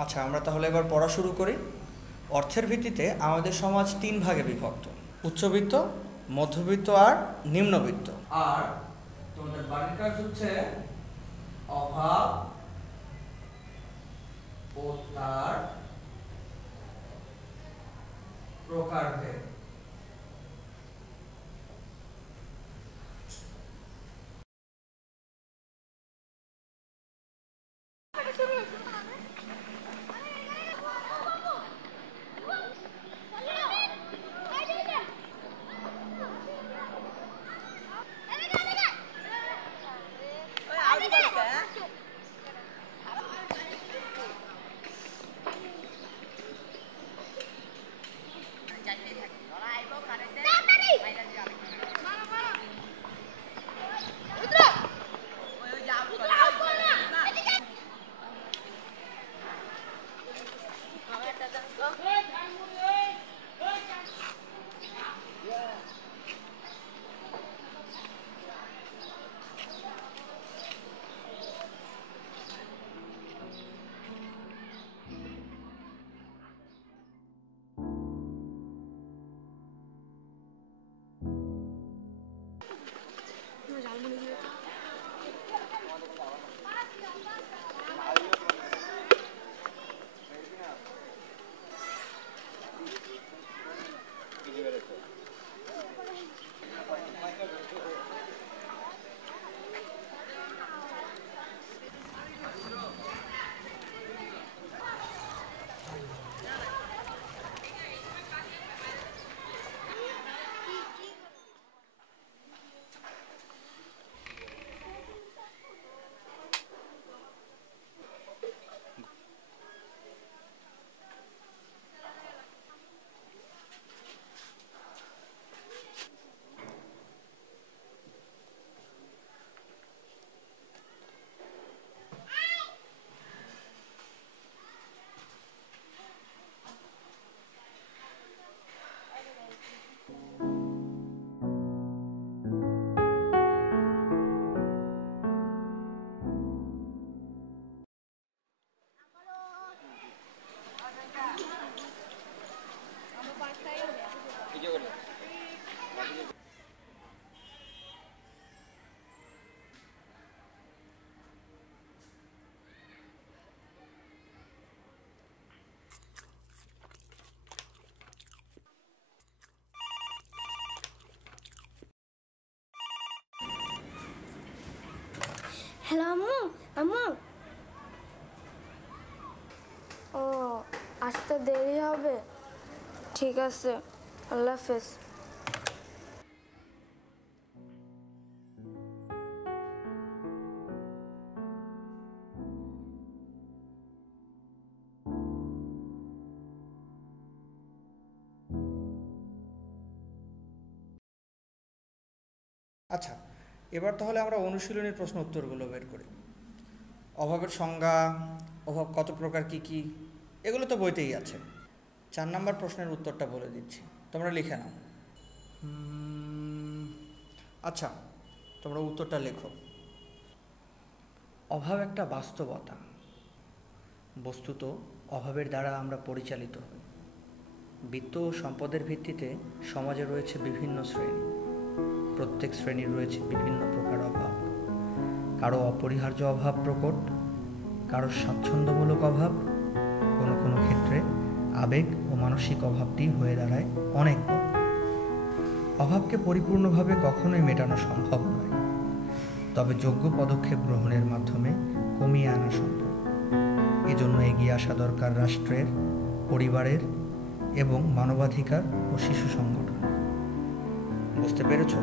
আচ্ছা আমরা তাহলে এবার পড়া শুরু করি। অর্থের ভিত্তিতে আমাদের সমাজ তিন ভাগে বিভক্ত। উচ্চবিত্ত, মধ্যবিত্ত আর নিম্নবিত্ত। আর তোমাদের বাড়ির কাজ হচ্ছে অভাব ও তার প্রকারভেদ। Okay. হ্যালো আম্মু আম্মু ও আসতে দেরি হবে। ঠিক আছে। আল্লাহ হাফেজ। আচ্ছা এবার তাহলে আমরা অনুশীলনের প্রশ্ন উত্তরগুলো বের করি। অভাবের সংজ্ঞা, অভাব কত প্রকার, কি কি, এগুলো তো বইতেই আছে। চার নম্বর প্রশ্নের উত্তরটা বলে দিচ্ছি। তোমরা লিখে নাও। আচ্ছা তোমরা উত্তরটা লেখো। অভাব একটা বাস্তবতা। বস্তুত অভাবের দ্বারা আমরা পরিচালিত হই। বিত্ত ও সম্পদের ভিত্তিতে সমাজে রয়েছে বিভিন্ন শ্রেণি। প্রত্যেক শ্রেণির রয়েছে বিভিন্ন প্রকার অভাব। কারও অপরিহার্য অভাব প্রকট, কারও স্বাচ্ছন্দ্যমূলক অভাব। কোনো কোনো ক্ষেত্রে আবেগ ও মানসিক অভাবটি হয়ে দাঁড়ায় অনেক অভাবকে পরিপূর্ণভাবে কখনোই মেটানো সম্ভব নয়। তবে যোগ্য পদক্ষেপ গ্রহণের মাধ্যমে কমিয়ে আনা সম্ভব। এজন্য এগিয়ে আসা দরকার রাষ্ট্রের, পরিবারের এবং মানবাধিকার ও শিশু সংগঠন বুঝতে পেরেছ?